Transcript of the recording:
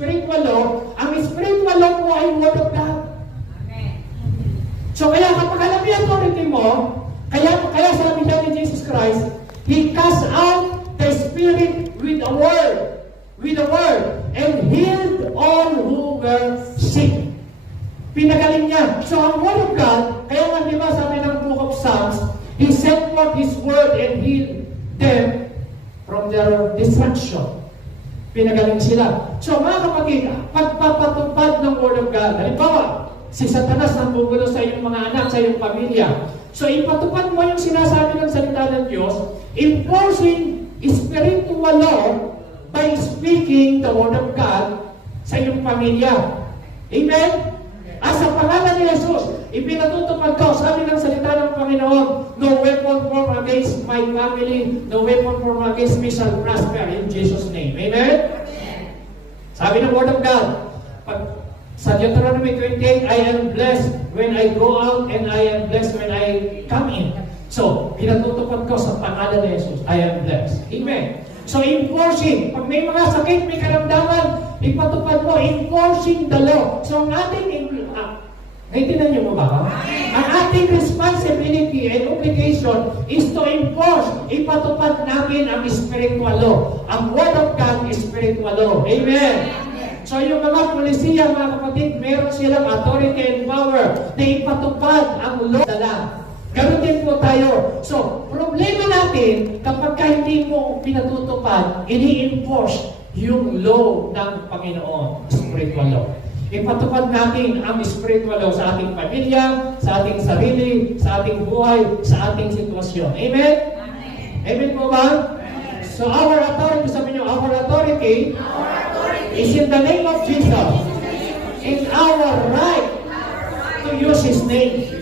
spiritual law, ang spiritual law po ay Word of God. So kaya kapag alam yung authority mo, kaya sabi niya ni Jesus Christ, He cast out the spirit with a word, and healed all who were sick. Pinagaling niya. So ang Word of God, kaya nga di ba sabi ng Book of Psalms, He sent forth His word and healed them from their destruction. Pinagaling sila. So mga kapatid, pagpapatupad ng Word of God, halimbawa, si Satanas nanggugulo sa iyong mga anak, sa iyong pamilya. So ipatupad mo yung sinasabi ng salita ng Diyos, enforcing spiritual law by speaking the Word of God sa iyong pamilya. Amen? At sa pangalan ni Jesus, ipinatutupad ko, sabi ng salita ng Panginoon, no weapon formed against my family, no weapon formed against me shall prosper in Jesus' name. Amen? Sabi ng Word of God, sa Deuteronomy 28, I am blessed when I go out and I am blessed when I come in. So, pinatutupad ko sa pangalan ni Jesus, I am blessed. Amen? So, enforcing. Pag may mga sakit, may karamdaman, ipatupad mo, enforcing the law. So, ang ating, naintindihan niyo mo ba? Ang ating responsibility and obligation is to enforce, ipatupad namin ang spiritual law. Ang Word of God is spiritual law. Amen? So yung mga polisiya, mga kapatid, meron silang authority and power na ipatupad ang law dala. Ganun din po tayo. So, problema natin, kapag hindi mo pinatutupad, ini-enforce yung law ng Panginoon, spiritual law. Ipatupad natin ang spiritual law sa ating pamilya, sa ating sarili, sa ating buhay, sa ating sitwasyon. Amen? Amen, Amen po ba? Amen. So our authority, sabi nyo, our authority is in the name of Jesus. And our right to use His name.